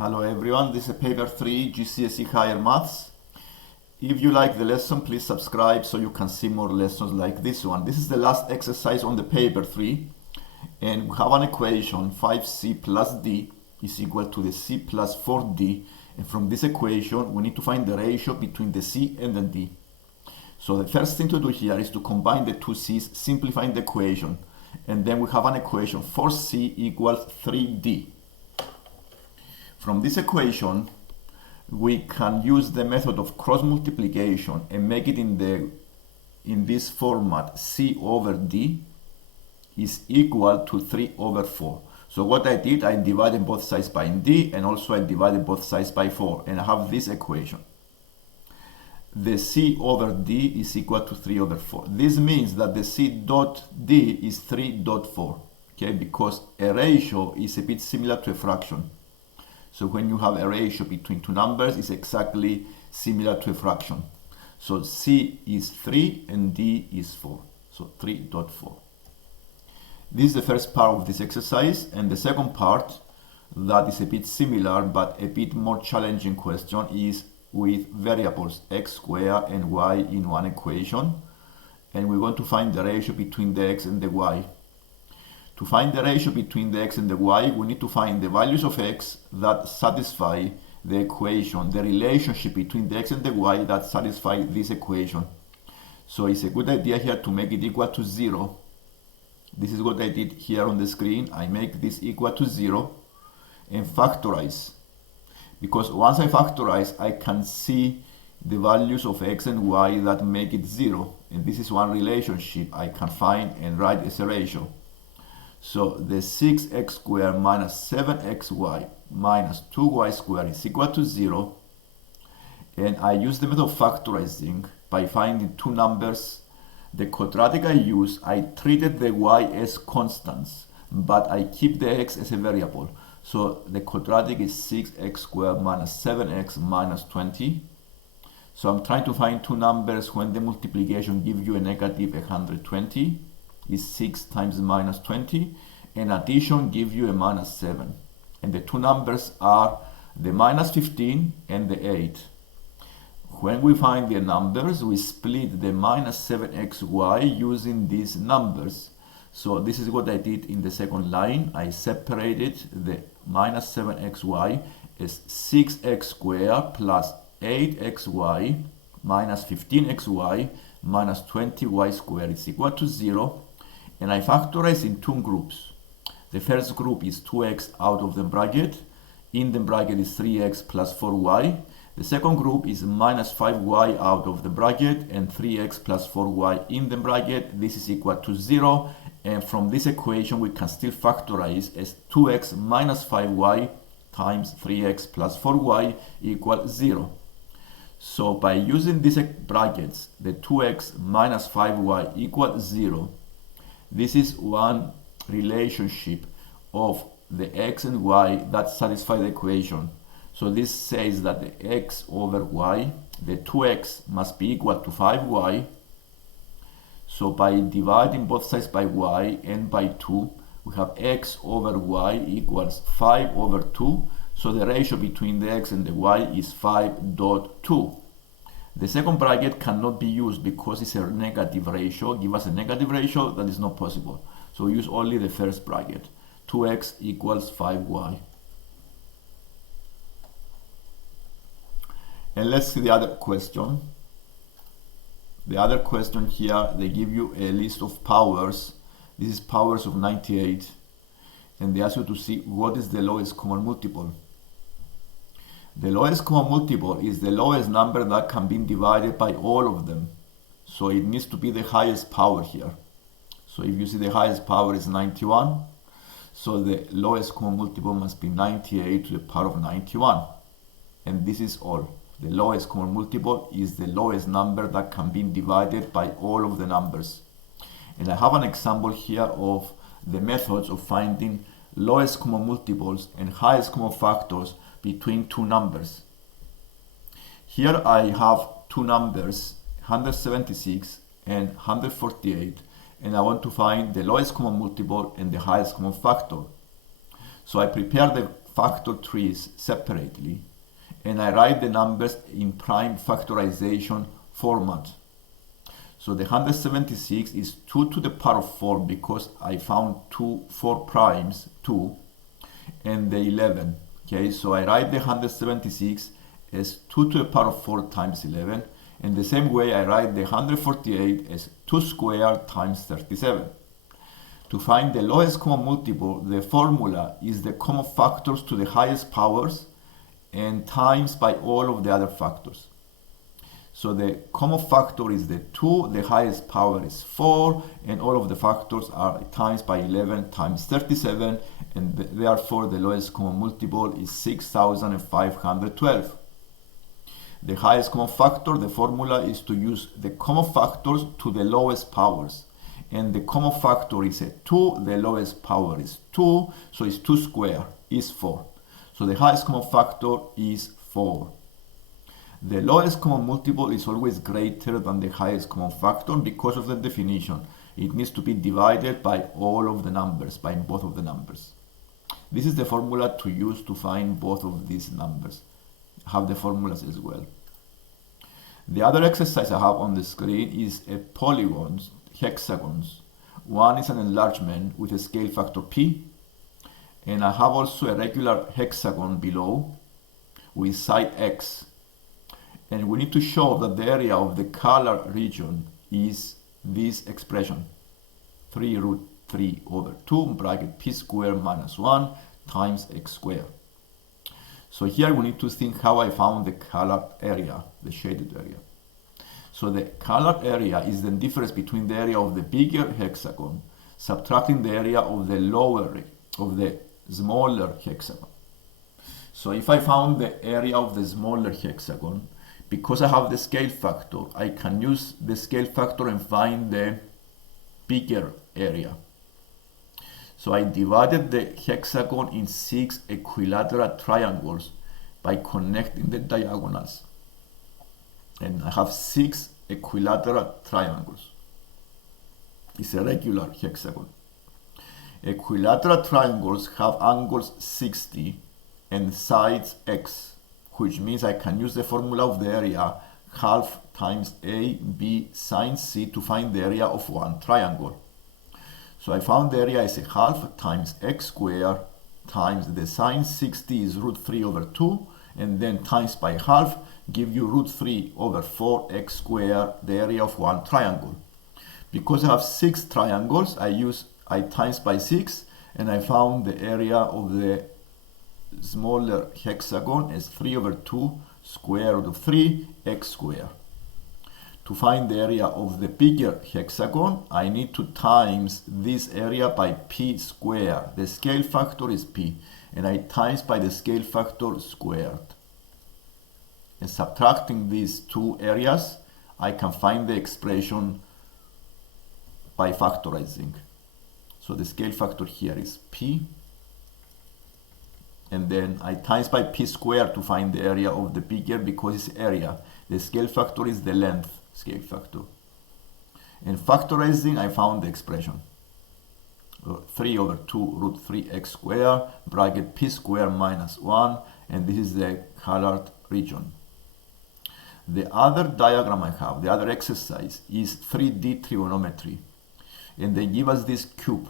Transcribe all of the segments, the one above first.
Hello everyone, this is paper 3 GCSE Higher Maths. If you like the lesson, please subscribe so you can see more lessons like this one. This is the last exercise on the paper 3 and we have an equation 5c plus d is equal to the c plus 4d, and from this equation we need to find the ratio between the c and the d. So the first thing to do here is to combine the two c's, simplifying the equation, and then we have an equation 4c equals 3d. From this equation, we can use the method of cross multiplication and make it in this format: c over d is equal to 3 over 4. So what I did, I divided both sides by d, and also I divided both sides by 4, and I have this equation. The c over d is equal to 3 over 4. This means that the c dot d is 3.4, okay, because a ratio is a bit similar to a fraction. So when you have a ratio between two numbers, it's exactly similar to a fraction. So c is 3 and d is 4. So 3.4. This is the first part of this exercise, and the second part, that is a bit similar but a bit more challenging question, is with variables x squared and y in one equation, and we're going to find the ratio between the x and the y. To find the ratio between the x and the y, we need to find the values of x that satisfy the equation, the relationship between the x and the y that satisfy this equation. So it's a good idea here to make it equal to 0. This is what I did here on the screen. I make this equal to 0 and factorize. Because once I factorize, I can see the values of x and y that make it 0. And this is one relationship I can find and write as a ratio. So the 6x squared minus 7xy minus 2y squared is equal to 0. And I use the method of factorizing by finding two numbers. The quadratic I use, I treated the y as constants, but I keep the x as a variable. So the quadratic is 6x squared minus 7x minus 20. So I'm trying to find two numbers when the multiplication gives you a negative 120. Is 6 times minus 20, and addition gives you a minus 7. And the two numbers are the minus 15 and the 8. When we find the numbers, we split the minus 7xy using these numbers. So this is what I did in the second line. I separated the minus 7xy as 6x squared plus 8xy minus 15xy minus 20y squared is equal to 0. And I factorize in two groups. The first group is 2x out of the bracket. In the bracket is 3x plus 4y. The second group is minus 5y out of the bracket and 3x plus 4y in the bracket. This is equal to 0. And from this equation, we can still factorize as 2x minus 5y times 3x plus 4y equals 0. So by using these brackets, the 2x minus 5y equals 0. This is one relationship of the x and y that satisfy the equation. So this says that the x over y, the 2x must be equal to 5y. So by dividing both sides by y and by 2, we have x over y equals 5 over 2. So the ratio between the x and the y is 5.2. The second bracket cannot be used because it's a negative ratio. Give us a negative ratio, that is not possible. So we use only the first bracket. 2x equals 5y. And let's see the other question. The other question here, they give you a list of powers. This is powers of 98. And they ask you to see what is the lowest common multiple. The lowest common multiple is the lowest number that can be divided by all of them. So it needs to be the highest power here. So if you see the highest power is 91, so the lowest common multiple must be 98 to the power of 91. And this is all. The lowest common multiple is the lowest number that can be divided by all of the numbers. And I have an example here of the methods of finding lowest common multiples and highest common factors between two numbers. Here I have two numbers, 176 and 148, and I want to find the lowest common multiple and the highest common factor. So I prepare the factor trees separately, and I write the numbers in prime factorization format. So the 176 is 2 to the power of 4 because I found 4 primes, 2, and the 11. Okay, so I write the 176 as 2 to the power of 4 times 11, and the same way I write the 148 as 2 squared times 37. To find the lowest common multiple, the formula is the common factors to the highest powers and times by all of the other factors. So the common factor is the 2, the highest power is 4, and all of the factors are times by 11 times 37, and therefore the lowest common multiple is 6512. The highest common factor, the formula is to use the common factors to the lowest powers. And the common factor is a 2, the lowest power is 2, so it's 2 squared, is 4. So the highest common factor is 4. The lowest common multiple is always greater than the highest common factor because of the definition. It needs to be divided by all of the numbers, by both of the numbers. This is the formula to use to find both of these numbers. I have the formulas as well. The other exercise I have on the screen is a polygons, hexagons. One is an enlargement with a scale factor p, and I have also a regular hexagon below with side x. And we need to show that the area of the color region is this expression, 3 root 3 over 2 bracket p squared minus 1 times x squared. So here we need to think how I found the colored area, the shaded area. So the colored area is the difference between the area of the bigger hexagon subtracting the area of the smaller hexagon. So if I found the area of the smaller hexagon, because I have the scale factor, I can use the scale factor and find the bigger area. So I divided the hexagon in 6 equilateral triangles by connecting the diagonals. And I have 6 equilateral triangles. It's a regular hexagon. Equilateral triangles have angles 60 and sides x, which means I can use the formula of the area half times a b sine c to find the area of one triangle. So I found the area is a half times x squared times the sine 60 is root 3 over 2, and then times by half give you root 3 over 4x squared, the area of one triangle. Because I have 6 triangles, I times by 6, and I found the area of the smaller hexagon is 3 over 2 square root of 3 x squared. To find the area of the bigger hexagon, I need to times this area by p squared. The scale factor is p, and I times by the scale factor squared. And subtracting these two areas, I can find the expression by factorizing. So the scale factor here is p, and then I times by p squared to find the area of the bigger because it's area. The scale factor is the length scale factor. And factorizing, I found the expression. 3 over 2 root 3x squared bracket p squared minus 1, and this is the colored region. The other diagram I have, the other exercise, is 3D trigonometry. And they give us this cube.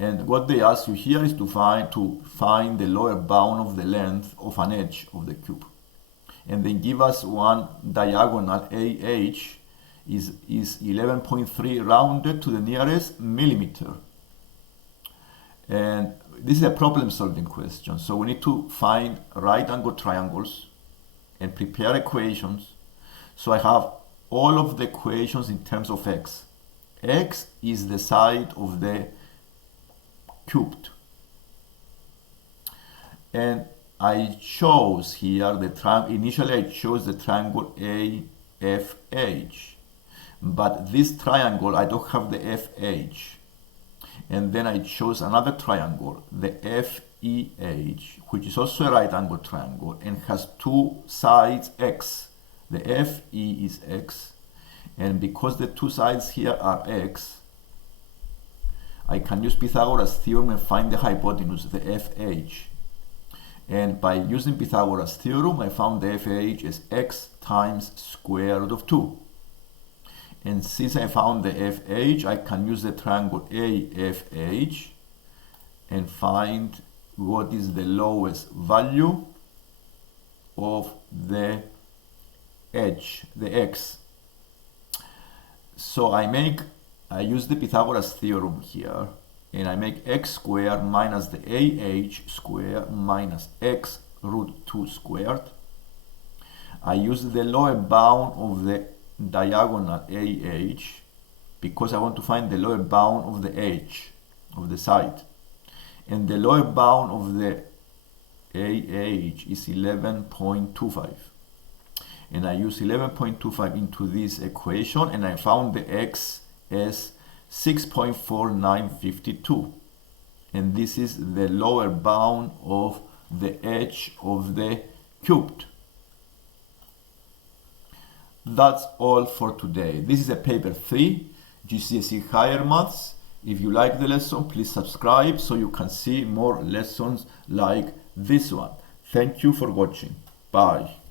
And what they ask you here is to find the lower bound of the length of an edge of the cube. And they give us one diagonal AH is 11.3 rounded to the nearest millimeter. And this is a problem solving question. So we need to find right angle triangles and prepare equations. So I have all of the equations in terms of x. X is the side of the cubed. And I chose here the triangle. Initially I chose the triangle AFH, but this triangle I don't have the FH, and then I chose another triangle, the FEH, which is also a right angle triangle and has two sides x. The FE is x, and because the two sides here are x, I can use Pythagoras theorem and find the hypotenuse, the FH. And by using Pythagoras theorem, I found the FH as x times square root of 2. And since I found the FH, I can use the triangle AFH and find what is the lowest value of the h, the x. So I use the Pythagoras theorem here, and I make x squared minus the AH squared minus x root 2 squared. I use the lower bound of the diagonal AH because I want to find the lower bound of the h, of the side. And the lower bound of the AH is 11.25. And I use 11.25 into this equation, and I found the x as 6.4952. And this is the lower bound of the h of the cubed. That's all for today. This is a paper 3, GCSE Higher Maths. If you like the lesson, please subscribe so you can see more lessons like this one. Thank you for watching. Bye.